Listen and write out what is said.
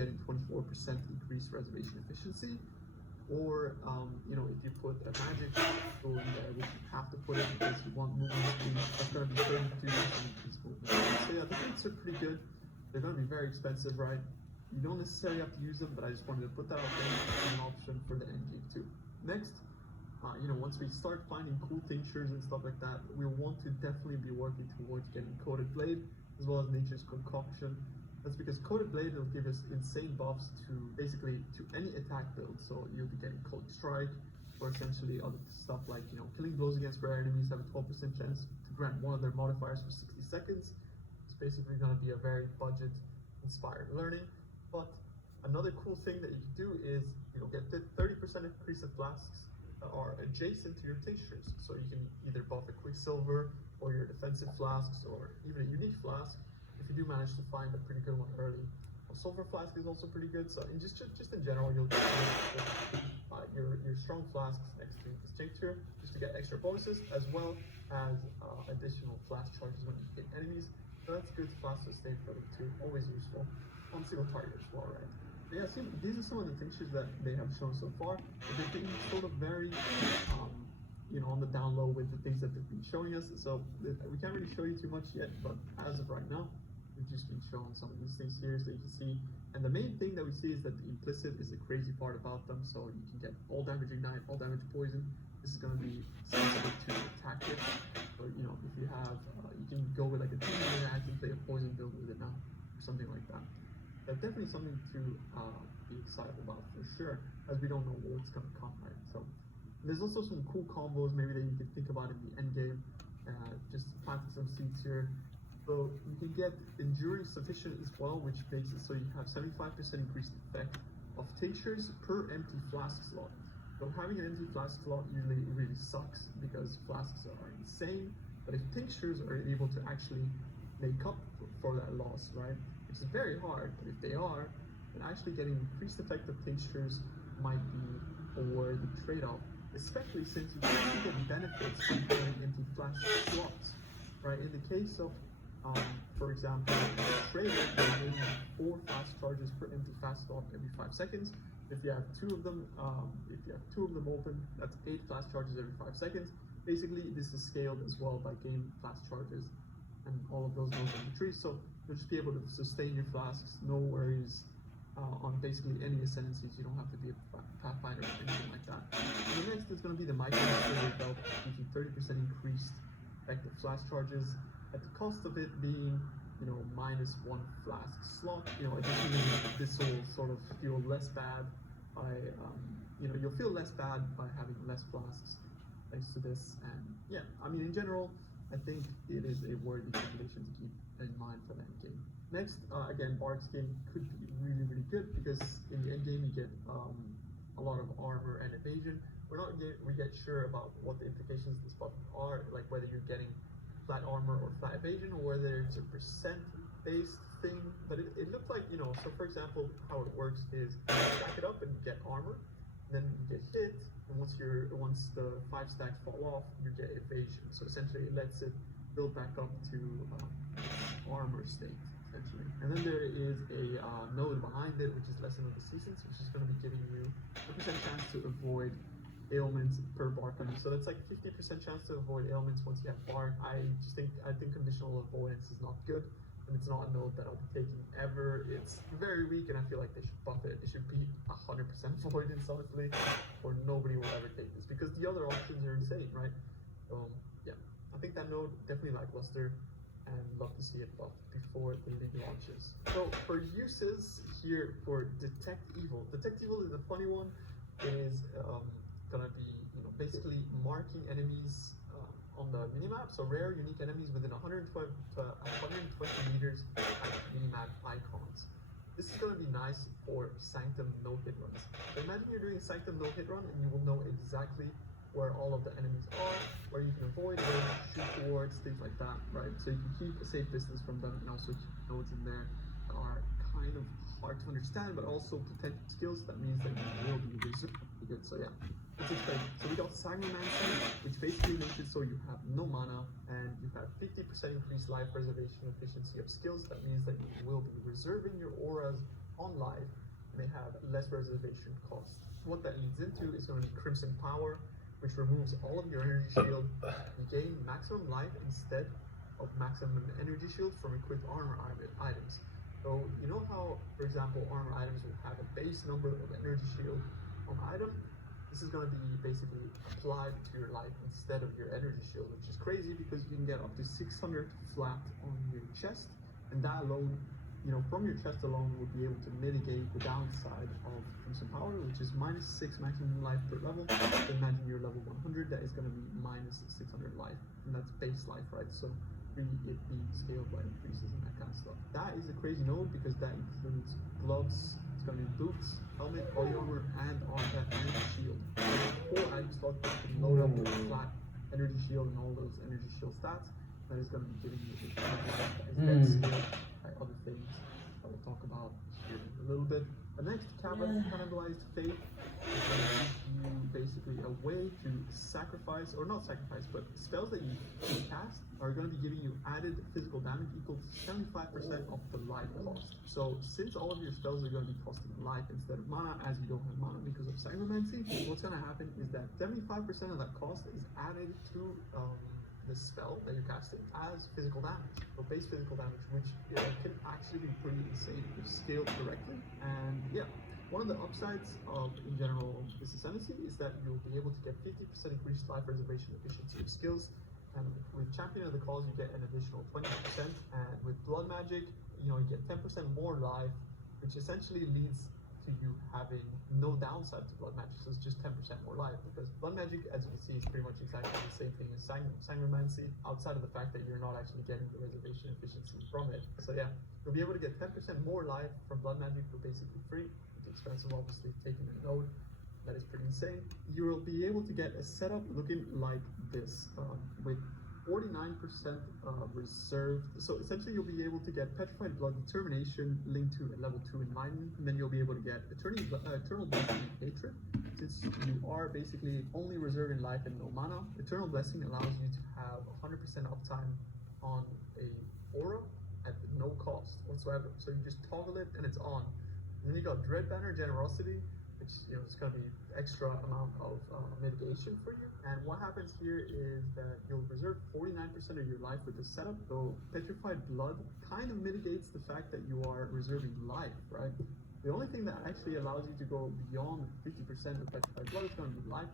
getting 24% increased reservation efficiency. Or, you know, if you put a magic tool in there, which you have to put it because you want movement speed, that's going to be 32% increased movement. So yeah, the rates are pretty good. They're going to be very expensive, right? You don't necessarily have to use them, but I just wanted to put that out there as an option for the end game too. Next, you know, once we start finding cool tinctures and stuff like that, we want to definitely be working towards getting Coated Blade, as well as Nature's Concoction. That's because Coated Blade will give us insane buffs to basically to any attack build. So you'll be getting Cold Strike, or essentially other stuff like, you know, killing blows against rare enemies have a 12% chance to grant one of their modifiers for 60 seconds. It's basically going to be a very budget inspired learning. But another cool thing that you can do is, you know, get the 30% increase of flasks that are adjacent to your tinctures. So you can either buff a Quicksilver or your defensive flasks or even a unique flask, if you do manage to find a pretty good one early. A Sulfur Flask is also pretty good, so just in general, you'll get your strong flasks next to this tincture just to get extra bonuses, as well as additional flask charges when you hit enemies. So that's good flask sustain for them too, always useful on single target as well, right? But yeah, see, these are some of the tinctures that they have shown so far. They've been sort of very, you know, on the down low with the things that they've been showing us. So we can't really show you too much yet, but as of right now, we've just been shown some of these things here so you can see. And the main thing that we see is that the implicit is the crazy part about them. So you can get all damage ignite, all damage poison. This is going to be sensitive to attack hits. So, you know, if you have, you can go with like a 2-minute and actually play a poison build with it now, or something like that. That's definitely something to be excited about for sure, as we don't know what's going to come, right? So there's also some cool combos maybe that you can think about in the end game. Just planting some seeds here. So you can get Enduring Sufficient as well, which makes it so you have 75% increased effect of tinctures per empty flask slot. So having an empty flask slot usually really sucks because flasks are insane, but if tinctures are able to actually make up for that loss, right? Which is very hard, but if they are, then actually getting increased effect of tinctures might be a worthy trade-off, especially since you can get benefits from having empty flask slots, right? In the case of for example, a trader will gain 4 fast charges per empty fast slot every 5 seconds. If you have two of them open, that's 8 fast charges every 5 seconds. Basically, this is scaled as well by game fast charges and all of those nodes in the tree. So you'll just be able to sustain your flasks, no worries on basically any ascendancies. You don't have to be a pathfinder or anything like that. And the next is going to be the micro belt, which is 30% increased effective flash charges, at the cost of it being, you know, -1 flask slot. You know, additionally, this will sort of feel less bad by, you know, you'll feel less bad by having less flasks thanks to this. And yeah, I mean, in general, I think it is a worthy calculation to keep in mind for the end game. Next, again, Bard skin could be really, really good because in the end game you get a lot of armor and evasion. We're not yet sure about what the implications of this buff are, like whether you're getting flat armor or flat evasion, or whether it's a percent-based thing. But it looked like, you know, so for example, how it works is you stack it up and you get armor, then you get hit, and once the 5 stacks fall off, you get evasion. So essentially it lets it build back up to armor state, essentially. And then there is a node behind it, which is Lesson of the Seasons, which is going to be giving you a % chance to avoid ailments per Bard. So that's like 50% chance to avoid ailments once you have Bard. I think conditional avoidance is not good, and it's not a node that I'll be taking ever. It's very weak, and I feel like they should buff it. It should be 100% avoidance, honestly, or nobody will ever take this because the other options are insane, right? Yeah, I think that node definitely lackluster, and love to see it buffed before the league launches. So for uses here for Detect Evil. Detect Evil is a funny one. It is gonna be, you know, basically marking enemies on the minimap, so rare unique enemies within 120 to 120 meters at minimap icons. This is gonna be nice for Sanctum no-hit runs. So imagine you're doing a Sanctum no-hit run and you will know exactly where all of the enemies are, where you can avoid them, shoot towards, things like that, right? So you can keep a safe distance from them and also keep nodes in there that are kind of hard to understand, but also potential skills. That means that you will be reserved pretty good. So yeah, let's explain. So we got Sagromancy, which basically makes it so you have no mana and you have 50% increased life preservation efficiency of skills. That means that you will be reserving your auras on life, and they have less reservation cost. What that leads into is going to be Crimson Power, which removes all of your energy shield. You gain maximum life instead of maximum energy shield from equipped armor items. So you know how, for example, armor items will have a base number of energy shield on item? This is going to be basically applied to your life instead of your energy shield, which is crazy because you can get up to 600 flat on your chest, and that alone, you know, from your chest alone would be able to mitigate the downside of Crimson Power, which is -6 maximum life per level. So imagine you're level 100, that is going to be -600 life, and that's base life, right? So really it being scaled by increases and that kind of stuff. That is a crazy node because that includes gloves, it's going to be boots, helmet, body armor, and on that energy shield. So 4 item slot that can load up with flat energy shield and all those energy shield stats. That is going to be giving you a ton of life that is then scaled by other things that we'll talk about here in a little bit. The next cannibalized faith is going to give you basically a way to sacrifice, or not sacrifice, but spells that you cast are going to be giving you added physical damage equal to 75% of the life cost. So since all of your spells are going to be costing life instead of mana, as you don't have mana because of Sangromancy, what's going to happen is that 75% of that cost is added to the spell that you're casting as physical damage, so base physical damage, which can actually be pretty insane if scaled correctly. And yeah, one of the upsides of, in general, this ascendancy is that you'll be able to get 50% increased life preservation efficiency of skills, and with Champion of the Cause you get an additional 20%, and with Blood Magic, you know, you get 10% more life, which essentially leads to you having no downside to Blood Magic, so it's just 10% more life, because Blood Magic, as you can see, is pretty much exactly the same thing as Sangromancy, outside of the fact that you're not actually getting the reservation efficiency from it. So yeah, you'll be able to get 10% more life from Blood Magic for basically free. It's expensive, obviously, taking a node. That is pretty insane. You will be able to get a setup looking like this, with 49% reserved. So essentially you'll be able to get Petrified Blood Determination linked to a level 2 Enlightenment, and then you'll be able to get Eternal Blessing and Hatred. Since you are basically only reserving life and no mana, Eternal Blessing allows you to have 100% uptime on a aura at no cost whatsoever. So you just toggle it and it's on. And then you got Dread Banner Generosity, which, you know, it's going to be extra amount of mitigation for you. And what happens here is that you'll reserve 49% of your life with the setup, though Petrified Blood kind of mitigates the fact that you are reserving life, right? The only thing that actually allows you to go beyond 50% of Petrified Blood is going to be life.